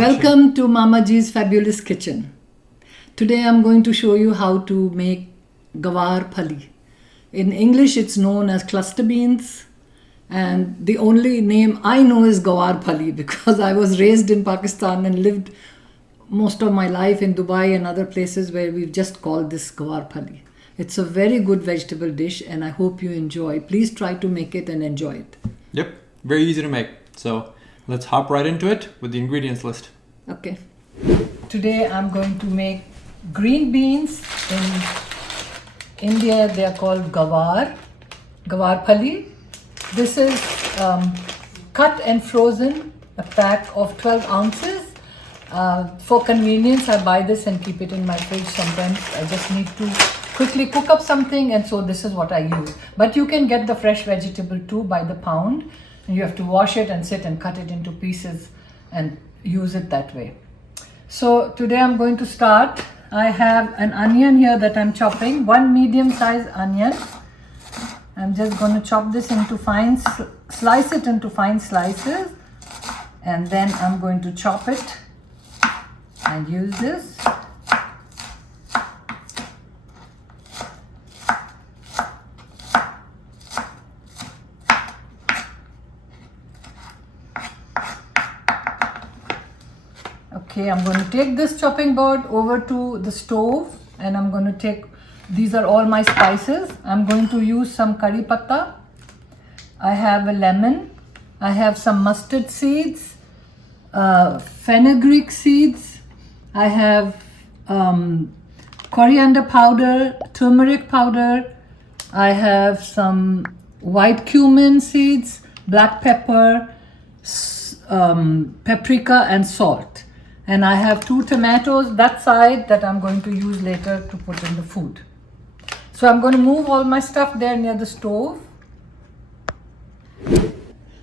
Welcome to Mama G's Fabulous Kitchen. Today I'm going to show you how to make Gavar Phali. In English it's known as cluster beans, and the only name I know is Gavar Phali because I was raised in Pakistan and lived most of my life in Dubai and other places where we've just called this Gavar Phali. It's a very good vegetable dish and I hope you enjoy. Please try to make it and enjoy it. Yep, very easy to make. So let's hop right into it with the ingredients list. Okay. Today I'm going to make green beans. In India they are called Gavar Phali. This is cut and frozen, a pack of 12 ounces. For convenience I buy this and keep it in my fridge. Sometimes I just need to quickly cook up something, and so this is what I use. But you can get the fresh vegetable too by the pound. You have to wash it and sit and cut it into pieces and use it that way. So today I'm going to start. I have an onion here that I'm chopping, one medium-sized onion. I'm just going to chop this into slice it into fine slices, and then I'm going to chop it and use this. Okay, I'm going to take this chopping board over to the stove, and I'm going to take, these are all my spices. I'm going to use some curry patta. I have a lemon. I have some mustard seeds, fenugreek seeds. I have coriander powder, turmeric powder. I have some white cumin seeds, black pepper, paprika and salt. And I have 2 tomatoes that side that I'm going to use later to put in the food. So I'm going to move all my stuff there near the stove.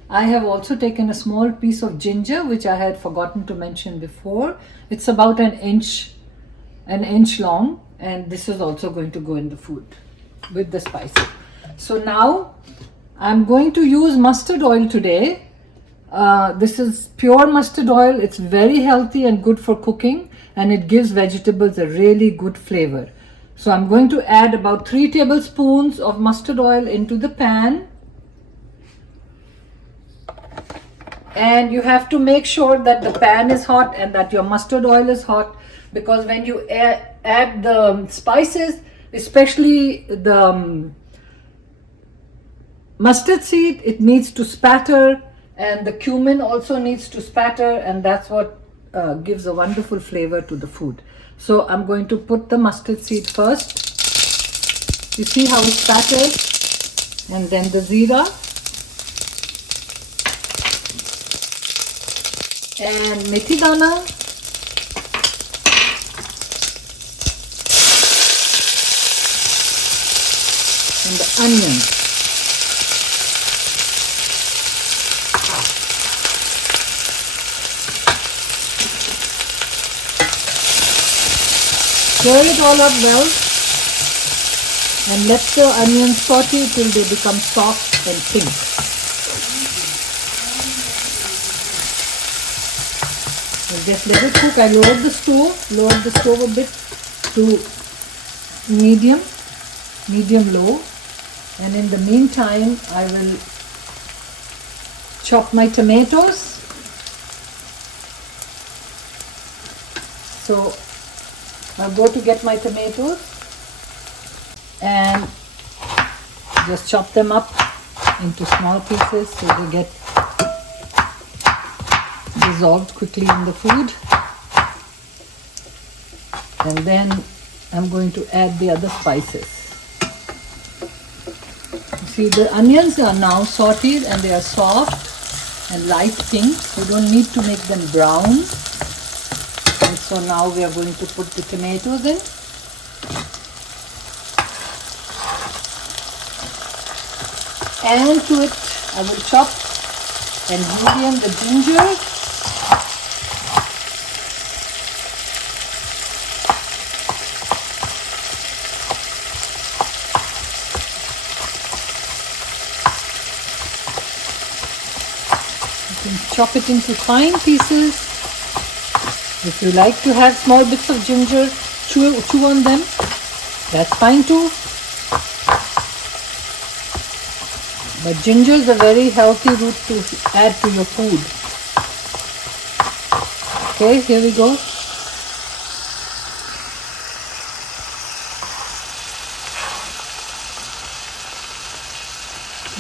I have also taken a small piece of ginger, which I had forgotten to mention before. It's about an inch long, and this is also going to go in the food with the spices. So now I'm going to use mustard oil today. This is pure mustard oil. It's very healthy and good for cooking, and it gives vegetables a really good flavor. So I'm going to add about 3 tablespoons of mustard oil into the pan. And you have to make sure that the pan is hot and that your mustard oil is hot, because when you add the spices, especially the mustard seed, it needs to spatter, and the cumin also needs to spatter, and that's what gives a wonderful flavor to the food. So I'm going to put the mustard seed first. You see how it spatters, and then the zira. And methi dana, and the onions. Stir it all up well and let the onions saute till they become soft and pink. Just let it cook. I lowered the stove a bit to medium low, and in the meantime I will chop my tomatoes. So I'll go to get my tomatoes and just chop them up into small pieces so they get dissolved quickly in the food. And then I'm going to add the other spices. You see, the onions are now sauteed and they are soft and light pink. You don't need to make them brown. And so now we are going to put the tomatoes in. And to it I will chop and julienne the ginger. Chop it into fine pieces If you like to have small bits of ginger, chew on them, that's fine too. But ginger is a very healthy root to add to your food. Okay, here we go.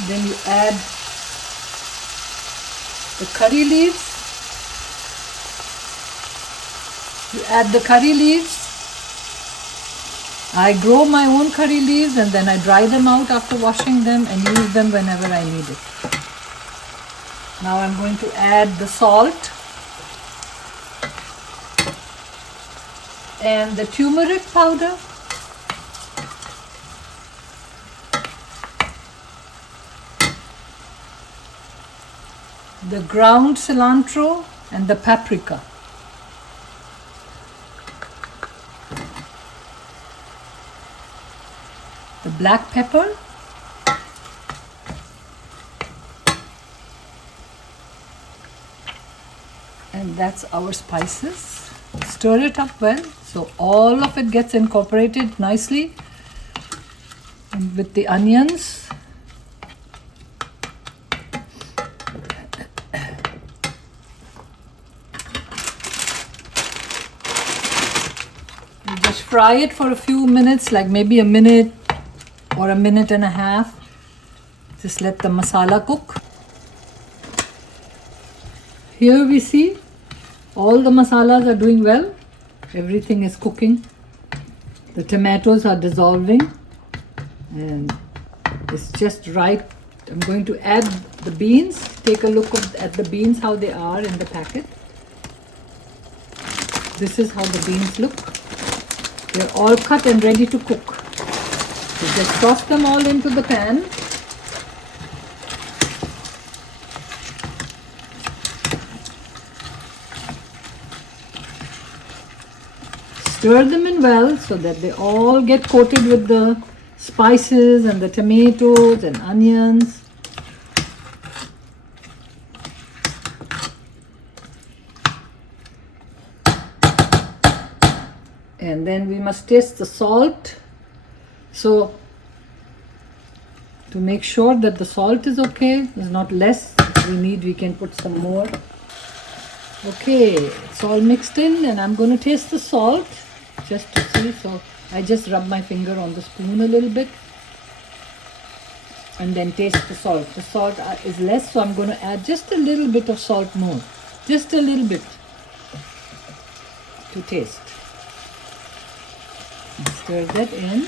Then you add the curry leaves. You add the curry leaves. I grow my own curry leaves and then I dry them out after washing them and use them whenever I need it. Now I'm going to add the salt and the turmeric powder. The ground cilantro and the paprika. The black pepper. And that's our spices. Stir it up well so all of it gets incorporated nicely. And with the onions. Just fry it for a few minutes, like maybe a minute or a minute and a half. Just let the masala cook. Here we see all the masalas are doing well. Everything is cooking. The tomatoes are dissolving and it's just right. I'm going to add the beans. Take a look at the beans, how they are in the packet. This is how the beans look. They're all cut and ready to cook. So just toss them all into the pan. Stir them in well so that they all get coated with the spices and the tomatoes and onions. And then we must taste the salt. So to make sure that the salt is okay, is not less, if we can put some more. Okay, it's all mixed in and I'm going to taste the salt just to see. So I just rub my finger on the spoon a little bit and then taste the salt. The salt is less, so I'm going to add just a little bit of salt more. Just a little bit to taste. Stir that in.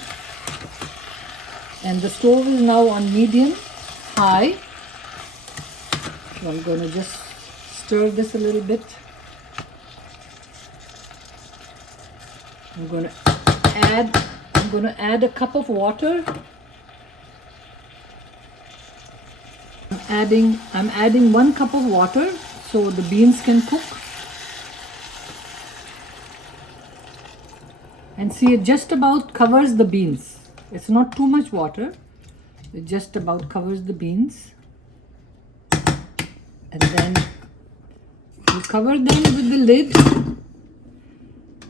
And the stove is now on medium high. So I'm going to just stir this a little bit. I'm going to add a cup of water. I'm adding 1 cup of water so the beans can cook. And see, it just about covers the beans. It's not too much water. It just about covers the beans. And then you cover them with the lid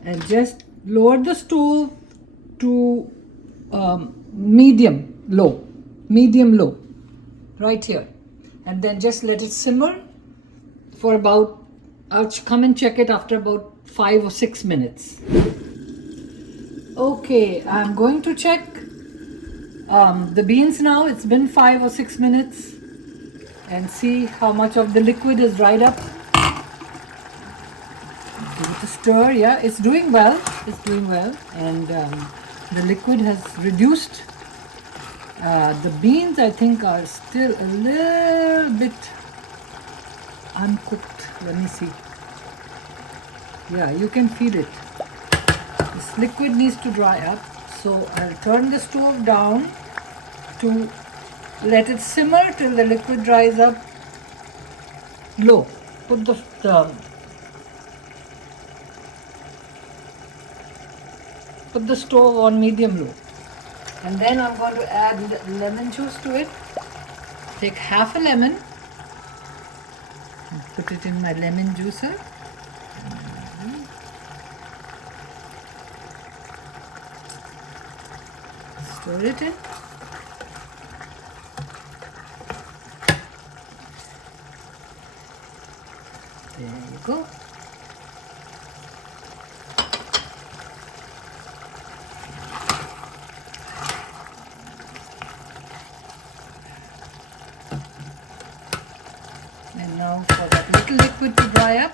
and just lower the stove to medium low, right here. And then just let it simmer for about, I'll come and check it after about 5 or 6 minutes. Okay, I'm going to check the beans now. It's been 5 or 6 minutes and see how much of the liquid is dried up. Give it a stir. Yeah, it's doing well. It's doing well, and the liquid has reduced. The beans, I think, are still a little bit uncooked. Let me see. Yeah, you can feel it. This liquid needs to dry up, so I'll turn the stove down to let it simmer till the liquid dries up low. Put the stove on medium low. And then I'm going to add lemon juice to it. Take half a lemon and put it in my lemon juicer. Stir it in. There you go. And now for that little liquid to dry up,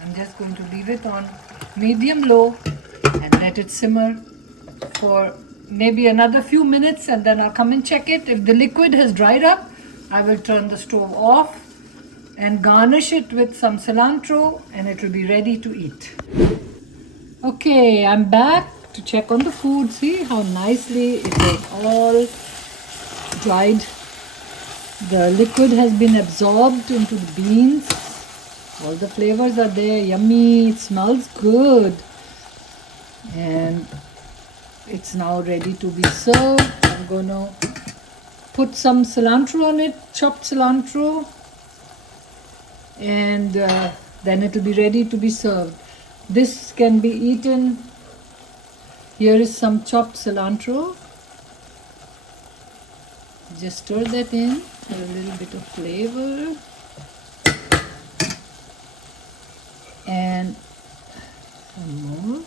I'm just going to leave it on medium-low and let it simmer for maybe another few minutes, and then I'll come and check it. If the liquid has dried up, I will turn the stove off and garnish it with some cilantro, and it will be ready to eat. Okay, I'm back to check on the food. See how nicely it is all dried. The liquid has been absorbed into the beans. All the flavors are there. Yummy. It smells good. And it's now ready to be served. I'm going to put some cilantro on it, chopped cilantro. And then it will be ready to be served. This can be eaten. Here is some chopped cilantro. Just stir that in for a little bit of flavor. And some more.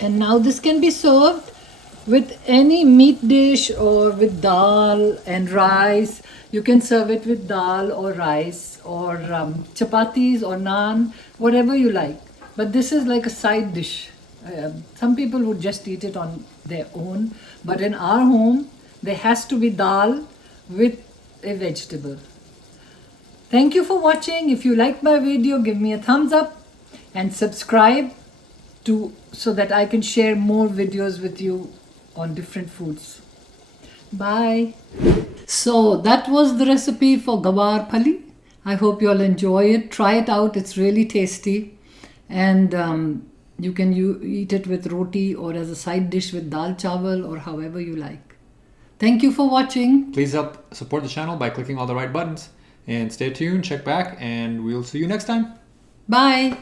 And now this can be served with any meat dish or with dal and rice. You can serve it with dal or rice or chapatis or naan, whatever you like. But this is like a side dish. Some people would just eat it on their own. But in our home, there has to be dal with a vegetable. Thank you for watching. If you liked my video, give me a thumbs up and subscribe so that I can share more videos with you on different foods. Bye. So that was the recipe for Gavar Phali. I hope you all enjoy it. Try it out. It's really tasty. And you can eat it with roti or as a side dish with dal chawal or however you like. Thank you for watching. Please help support the channel by clicking all the right buttons. And stay tuned, check back, and we'll see you next time. Bye.